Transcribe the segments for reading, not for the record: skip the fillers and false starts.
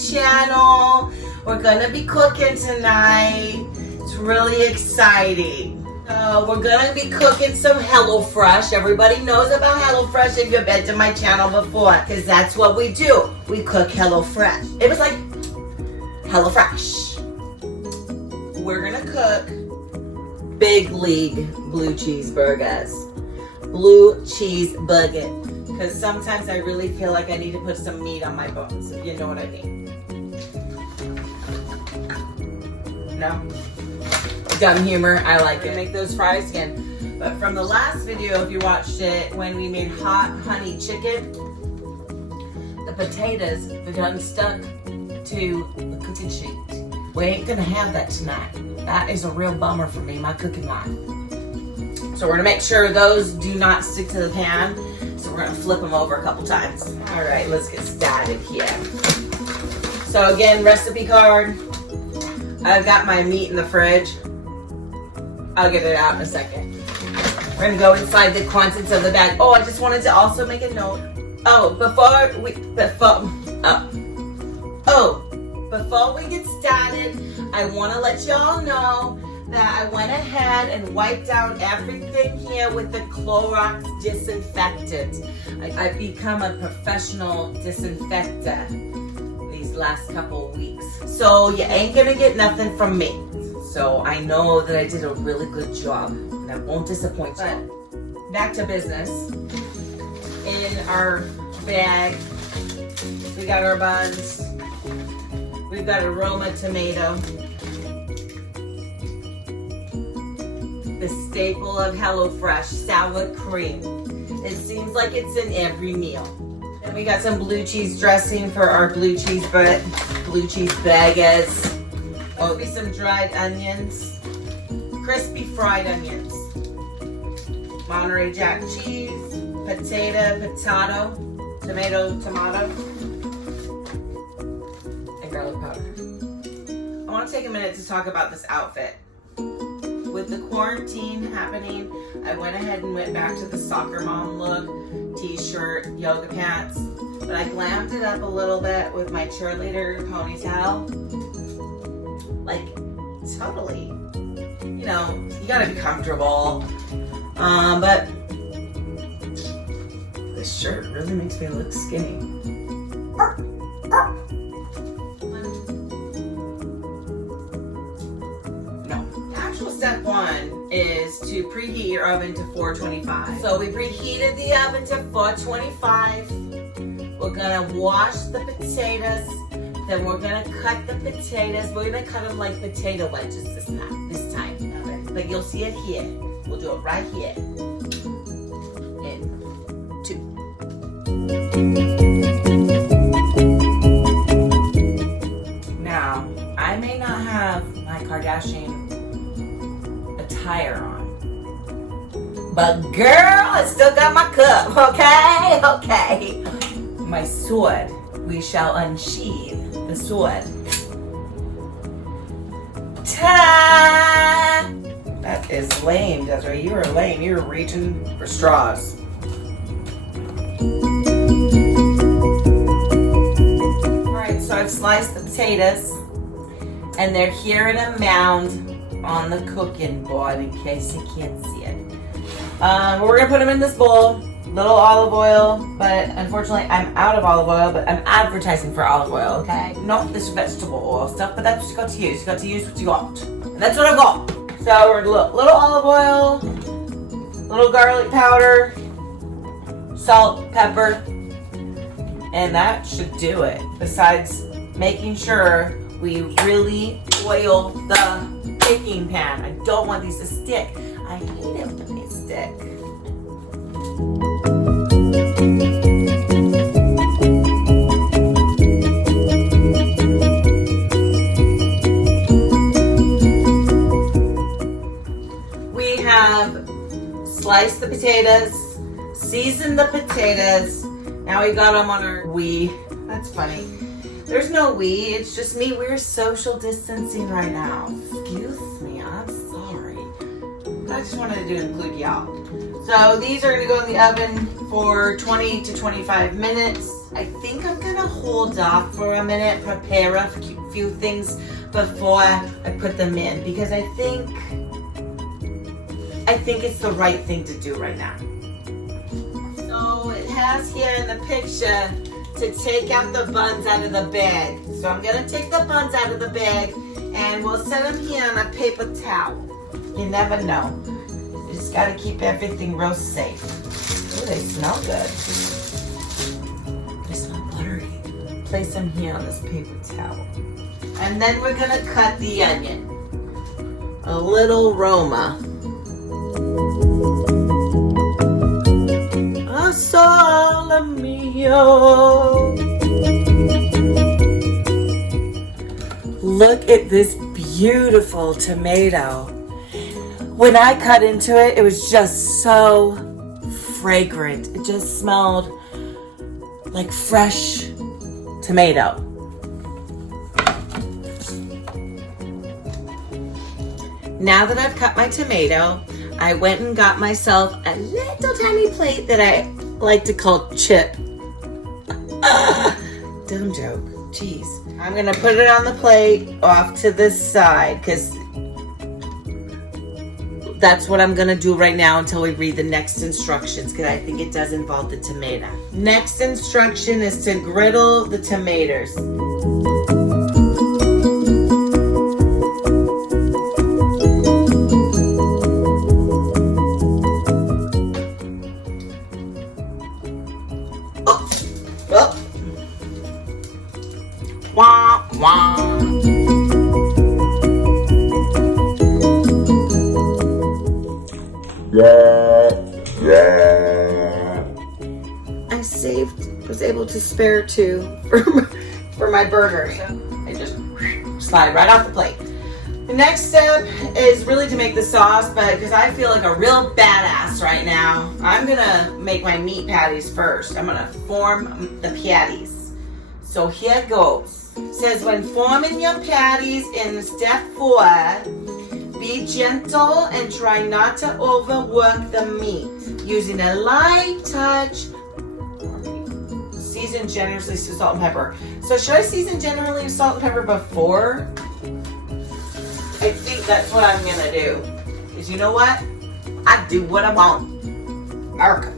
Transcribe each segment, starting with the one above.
channel. We're gonna be cooking tonight. It's really exciting. We're gonna be cooking some HelloFresh. Everybody knows about HelloFresh if you've been to my channel before, because that's what we do. We cook HelloFresh. It was like HelloFresh. We're gonna cook big league blue cheeseburgers. Blue cheese bucket. Because sometimes I really feel like I need to put some meat on my bones, if you know what I mean. No? Dumb humor, I like it. Make those fries again. But from the last video, if you watched it, when we made hot honey chicken, the potatoes have gotten stuck to the cooking sheet. We ain't gonna have that tonight. That is a real bummer for me, my cooking life. So we're gonna make sure those do not stick to the pan. So we're gonna flip them over a couple times. All right, let's get started here. So again, recipe card. I've got my meat in the fridge. I'll get it out in a second. We're gonna go inside the contents of the bag. Oh, I just wanted to also make a note. Before we get started, I wanna let y'all know that I went ahead and wiped out everything here with the Clorox disinfectant. I've become a professional disinfector these last couple of weeks. So you ain't gonna get nothing from me. So I know that I did a really good job and I won't disappoint you. But back to business. In our bag, we got our buns. We've got a Roma tomato. The staple of HelloFresh, sour cream. It seems like it's in every meal. And we got some blue cheese dressing for our blue cheese burgers. Oh, maybe some dried onions, crispy fried onions, Monterey Jack cheese, tomato, and garlic powder. I want to take a minute to talk about this outfit. With the quarantine happening, I went ahead and went back to the soccer mom look, t-shirt, yoga pants, but I glammed it up a little bit with my cheerleader ponytail. Like, totally. You know, you gotta be comfortable. But this shirt really makes me look skinny. Step one is to preheat your oven to 425. So we preheated the oven to 425. We're gonna wash the potatoes. Then we're gonna cut the potatoes. We're gonna cut them like potato wedges this time. But you'll see it here. We'll do it right here. In 2. Now, I may not have my Kardashian attire on, but girl, I still got my cup, okay? My sword, we shall unsheathe the sword. Ta! That is lame, Desiree. You are lame. You were reaching for straws. Alright, so I've sliced the potatoes, and they're here in a mound on the cooking board in case you can't see it. We're gonna put them in this bowl. Little olive oil, but unfortunately I'm out of olive oil, but I'm advertising for olive oil, okay? Not this vegetable oil stuff, but that's what you got to use. You got to use what you got. And that's what I've got. So we're little olive oil, little garlic powder, salt, pepper, and that should do it. Besides making sure we really oil the baking pan. I don't want these to stick. I hate it when they stick. We have sliced the potatoes, seasoned the potatoes. Now we got them on our That's funny. There's no we, it's just me. We're social distancing right now. Excuse me, I'm sorry. I just wanted to include y'all. So these are gonna go in the oven for 20 to 25 minutes. I think I'm gonna hold off for a minute, prepare a few things before I put them in, because I think it's the right thing to do right now. So it has here in the picture to take out the buns out of the bag. So I'm gonna take the buns out of the bag and we'll set them here on a paper towel. You never know. You just gotta keep everything real safe. Ooh, they smell good. They smell buttery. Place them here on this paper towel. And then we're gonna cut the onion. A little Roma. A sole mio. Look at this beautiful tomato. When I cut into it, it was just so fragrant. It just smelled like fresh tomato. Now that I've cut my tomato, I went and got myself a little tiny plate that I like to call chip. Don't joke. Jeez. I'm gonna put it on the plate off to this side because that's what I'm gonna do right now until we read the next instructions, because I think it does involve the tomato. Next instruction is to griddle the tomatoes. Wah, wah. I was able to spare two for my burger. So I just slide right off the plate. The next step is really to make the sauce, but because I feel like a real badass right now, I'm gonna make my meat patties first. I'm gonna form the patties. So here goes. It says when forming your patties in step 4, be gentle and try not to overwork the meat. Using a light touch, season generously with salt and pepper. So should I season generally with salt and pepper before? I think that's what I'm gonna do. Because you know what? I do what I want. America.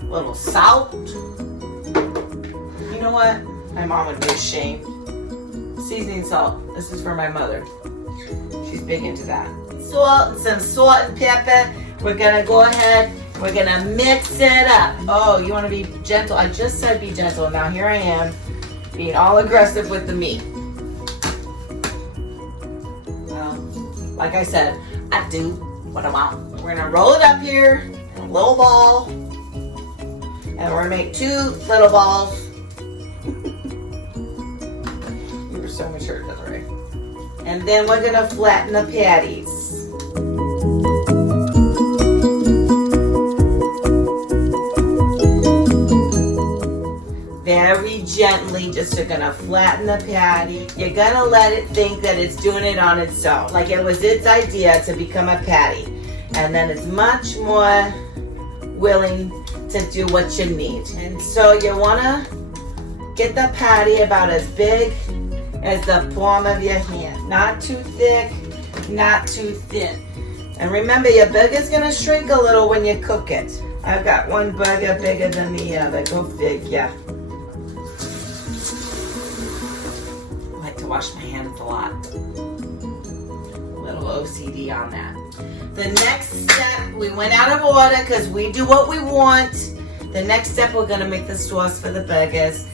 A little salt. You know what? My mom would be ashamed. Seasoning salt. This is for my mother. She's big into that. Salt, some salt and pepper. We're gonna go ahead. We're gonna mix it up. Oh, you wanna be gentle? I just said be gentle. Now here I am, being all aggressive with the meat. Well, like I said, I do what I want. We're gonna roll it up here in a little ball. And we're gonna make 2 little balls. You were so mature, Desiree. And then we're gonna flatten the patties. Very gently, just you're gonna flatten the patty. You're gonna let it think that it's doing it on its own, like it was its idea to become a patty. And then it's much more willing to do what you need. And so you wanna get the patty about as big as the palm of your hand. Not too thick, not too thin. And remember, your burger's gonna shrink a little when you cook it. I've got one burger bigger than the other, go figure. I like to wash my hands a lot. Little OCD on that. The next step, we went out of order because we do what we want. The next step, we're gonna make the sauce for the burgers.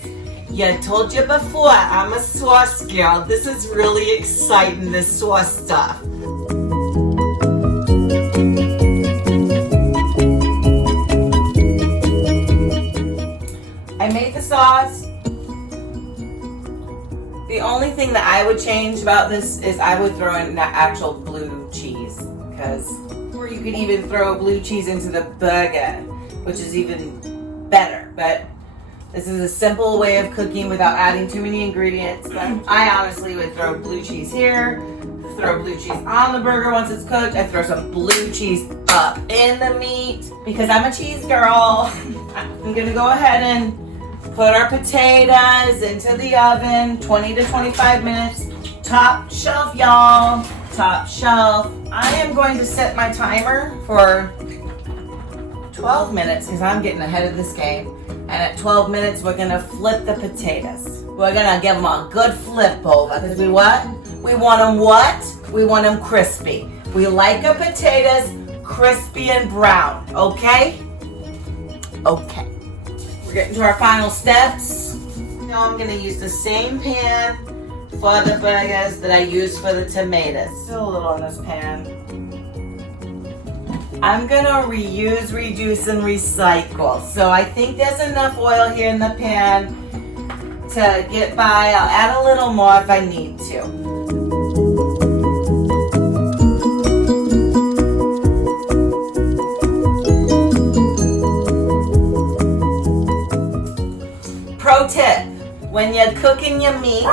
Yeah, I told you before, I'm a sauce girl. This is really exciting, this sauce stuff. I made the sauce. The only thing that I would change about this is I would throw in actual blue cheese, or you can even throw blue cheese into the burger, which is even better. But this is a simple way of cooking without adding too many ingredients. I honestly would throw blue cheese here, throw blue cheese on the burger once it's cooked. I throw some blue cheese up in the meat because I'm a cheese girl. I'm gonna go ahead and put our potatoes into the oven, 20 to 25 minutes. Top shelf, y'all. Top shelf. I am going to set my timer for 12 minutes because I'm getting ahead of this game. And at 12 minutes, we're gonna flip the potatoes. We're gonna give them a good flip over. Because we what? We want them what? We want them crispy. We like our potatoes crispy and brown, okay? Okay. We're getting to our final steps. Now I'm gonna use the same pan for the burgers that I used for the tomatoes. Still a little in this pan. I'm gonna reuse, reduce, and recycle. So I think there's enough oil here in the pan to get by. I'll add a little more if I need to. Pro tip, when you're cooking your meat,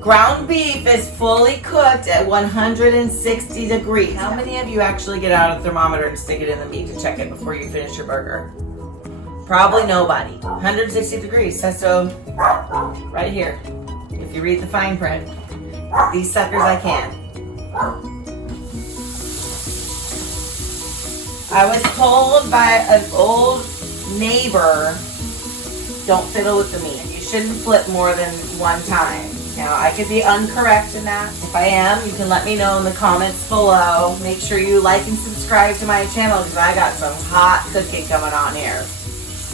ground beef is fully cooked at 160 degrees. How many of you actually get out a thermometer and stick it in the meat to check it before you finish your burger? Probably nobody. 160 degrees says so right here. If you read the fine print. These suckers I can. I was told by an old neighbor, don't fiddle with the meat. You shouldn't flip more than one time. Now, I could be incorrect in that. If I am, you can let me know in the comments below. Make sure you like and subscribe to my channel because I got some hot cooking coming on here.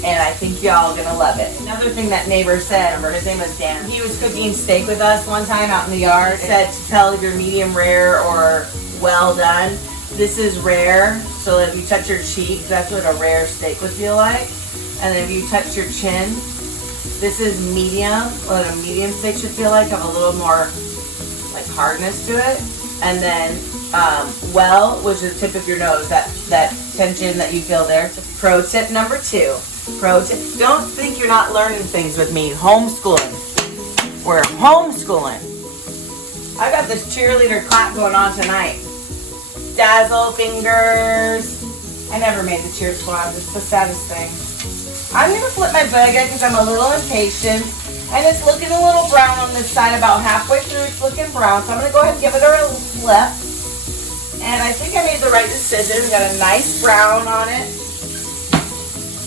And I think y'all gonna love it. Another thing that neighbor said, his name was Dan. He was cooking steak with us one time out in the yard. He said to tell if you're medium rare or well done. This is rare, so if you touch your cheek, that's what a rare steak would feel like. And then if you touch your chin, this is medium, what a medium steak should feel like. Have a little more like hardness to it. And then well, which is the tip of your nose, that tension that you feel there. Pro tip number 2. Pro tip, don't think you're not learning things with me. Homeschooling. We're homeschooling. I got this cheerleader clap going on tonight. Dazzle fingers. I never made the cheer squad. It's the saddest thing. I'm going to flip my burger because I'm a little impatient. And it's looking a little brown on this side. About halfway through, it's looking brown. So I'm going to go ahead and give it a little flip. And I think I made the right decision. We got a nice brown on it.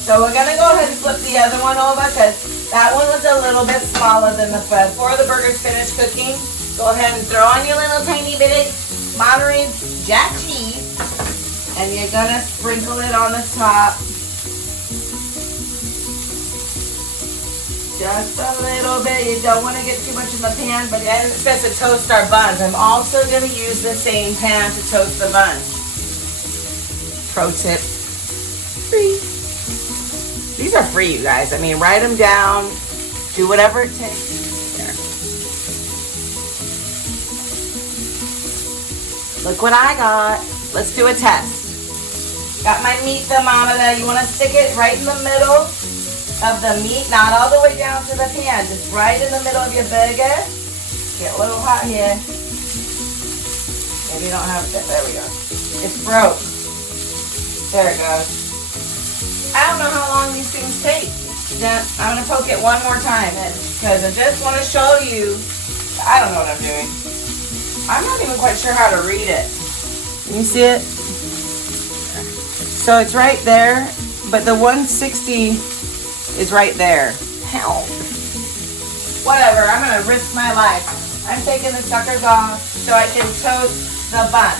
So we're going to go ahead and flip the other one over because that one was a little bit smaller than the first. Before the burger's finished cooking, go ahead and throw on your little tiny bit of Monterey Jack cheese. And you're going to sprinkle it on the top. Just a little bit. You don't want to get too much in the pan, but then it says to toast our buns. I'm also going to use the same pan to toast the buns. Pro tip. Free. These are free, you guys. I mean, write them down. Do whatever it takes. There. Look what I got. Let's do a test. Got my meat thermometer. You want to stick it right in the middle of the meat, not all the way down to the pan, just right in the middle of your burger. Get a little hot here. Maybe you don't have it. There we go. It's broke. There it goes. I don't know how long these things take. Then I'm going to poke it one more time because I just want to show you. I don't know what I'm doing. I'm not even quite sure how to read it. Can you see it? So it's right there, but the 160 is right there. Help. Whatever, I'm gonna risk my life. I'm taking the suckers off so I can toast the bun.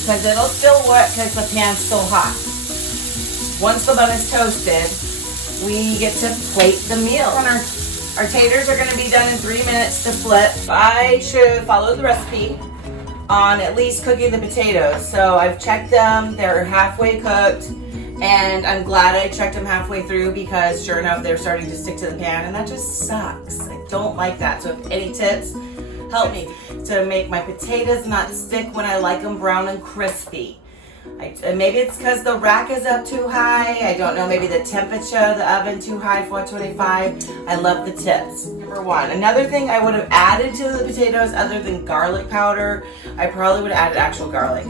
Because it'll still work because the pan's still hot. Once the bun is toasted, we get to plate the meal. Our taters are gonna be done in 3 minutes to flip. I should follow the recipe on at least cooking the potatoes. So I've checked them, they're halfway cooked. And I'm glad I checked them halfway through because sure enough, they're starting to stick to the pan and that just sucks. I don't like that. So if any tips, help me to make my potatoes not stick when I like them brown and crispy. Maybe it's because the rack is up too high. I don't know, maybe the temperature of the oven too high, 425. I love the tips. Number 1. Another thing I would have added to the potatoes other than garlic powder, I probably would have added actual garlic.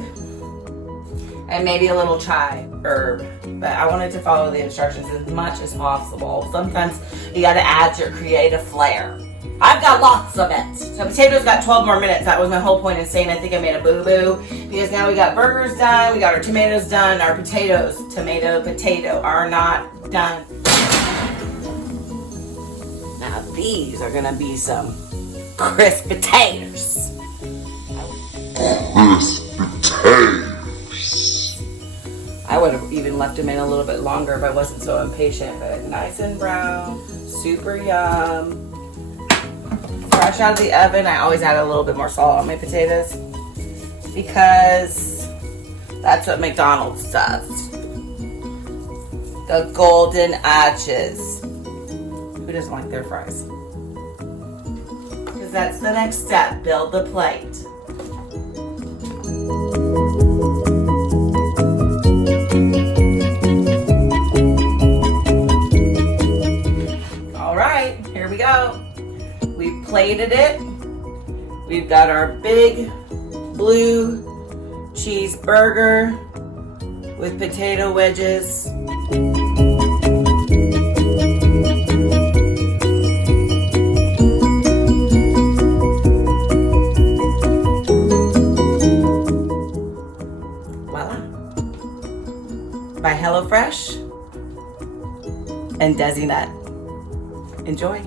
and maybe a little chive herb. But I wanted to follow the instructions as much as possible. Sometimes you gotta add your creative flair. I've got lots of it. So potatoes got 12 more minutes. That was my whole point in saying I think I made a boo-boo. Because now we got burgers done, we got our tomatoes done, our potatoes, potato, are not done. Now these are gonna be some crisp potatoes. Crisp potatoes. I would have even left them in a little bit longer if I wasn't so impatient, but nice and brown, super yum. Fresh out of the oven, I always add a little bit more salt on my potatoes because that's what McDonald's does. The golden edges. Who doesn't like their fries? Because that's the next step, build the plate. All right, here we go. We've plated it. We've got our big blue cheeseburger with potato wedges. Voila. By HelloFresh and Dezi Nut. Enjoy.